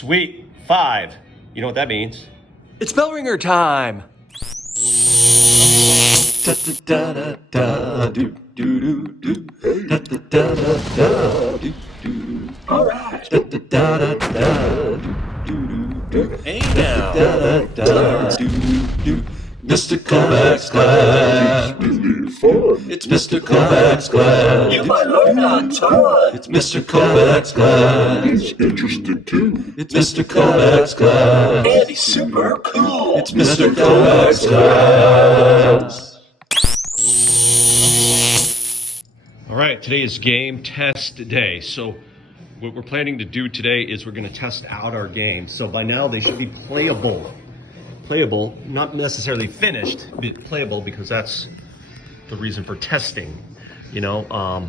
Sweet. 5. You know what that means? It's Bellringer time! Alright! Hey now! Mr. Kovacs class! It's Mr. Kovacs class! You might learn a ton! It's Mr. Kovacs class! It's interesting too. It's Mr. Kovacs class! And he's super cool. It's Mr. Kovacs class! All right, today is game test day. So what we're planning to do today is we're going to test out our games. So by now they should be playable. Playable, not necessarily finished, but playable, because that's the reason for testing. You know,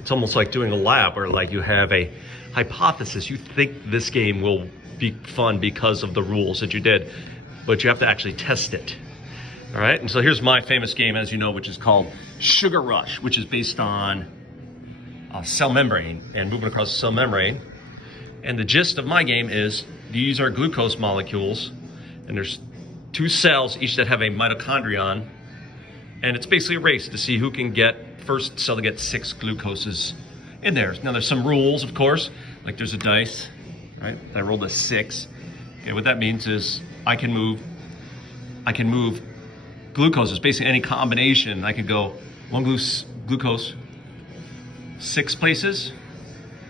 it's almost like doing a lab where like you have a hypothesis. You think this game will be fun because of the rules that you did, but you have to actually test it. All right, and so here's my famous game, as you know, which is called Sugar Rush, which is based on cell membrane and movement across the cell membrane. And the gist of my game is these are glucose molecules, and there's 2 cells each that have a mitochondrion, and it's basically a race to see who can get first cell to get 6 glucoses in there. Now there's some rules, of course, like there's a dice, right? I rolled a 6. Okay, what that means is I can move glucoses, basically any combination. I could go 1 glucose 6 places.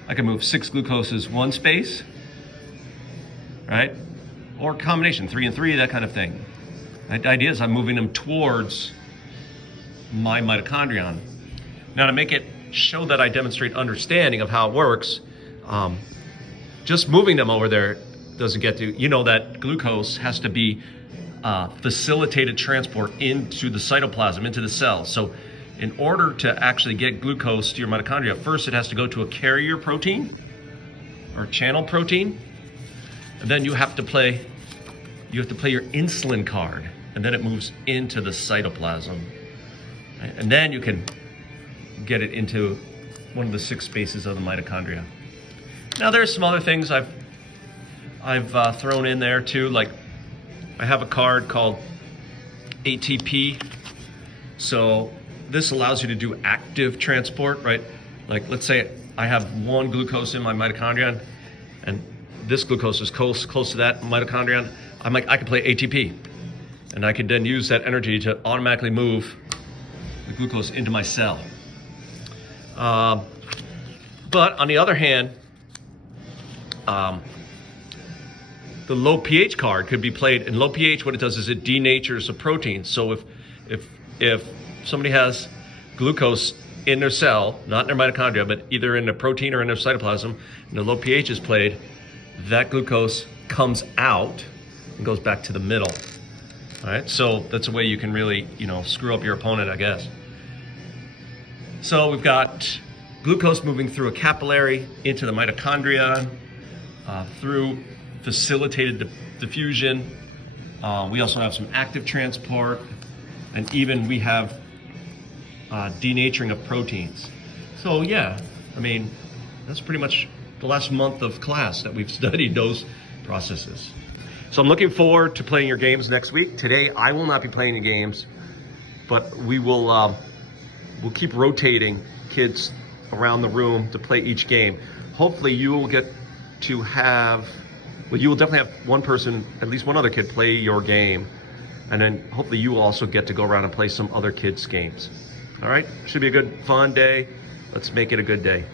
I can move 6 glucoses 1 space, right? Or combination 3 and 3, that kind of thing. The idea is I'm moving them towards my mitochondrion. Now to make it show that I demonstrate understanding of how it works, just moving them over there doesn't get to, you know that glucose has to be facilitated transport into the cytoplasm, into the cells. So in order to actually get glucose to your mitochondria, first it has to go to a carrier protein or channel protein, and then you have to play your insulin card, and then it moves into the cytoplasm, right? And then you can get it into one of the 6 spaces of the mitochondria. Now there's some other things I've thrown in there too, like I have a card called ATP. So this allows you to do active transport, right? Like let's say I have 1 glucose in my mitochondrion, and this glucose is close to that mitochondrion. I can play ATP, and I can then use that energy to automatically move the glucose into my cell. But on the other hand, the low pH card could be played. In low pH, what it does is it denatures a protein. So if somebody has glucose in their cell, not in their mitochondria, but either in the protein or in their cytoplasm, and the low pH is played, that glucose comes out and goes back to the middle. All right, so that's a way you can really, screw up your opponent, I guess. So we've got glucose moving through a capillary into the mitochondria, through facilitated diffusion. We also have some active transport, and even we have denaturing of proteins. So yeah, that's pretty much the last month of class that we've studied those processes. So I'm looking forward to playing your games next week. Today I will not be playing the games, but we will we'll keep rotating kids around the room to play each game. Hopefully you will get to have, well, you will definitely have one person, at least one other kid, play your game. And then hopefully you will also get to go around and play some other kids' games. All right, should be a good, fun day. Let's make it a good day.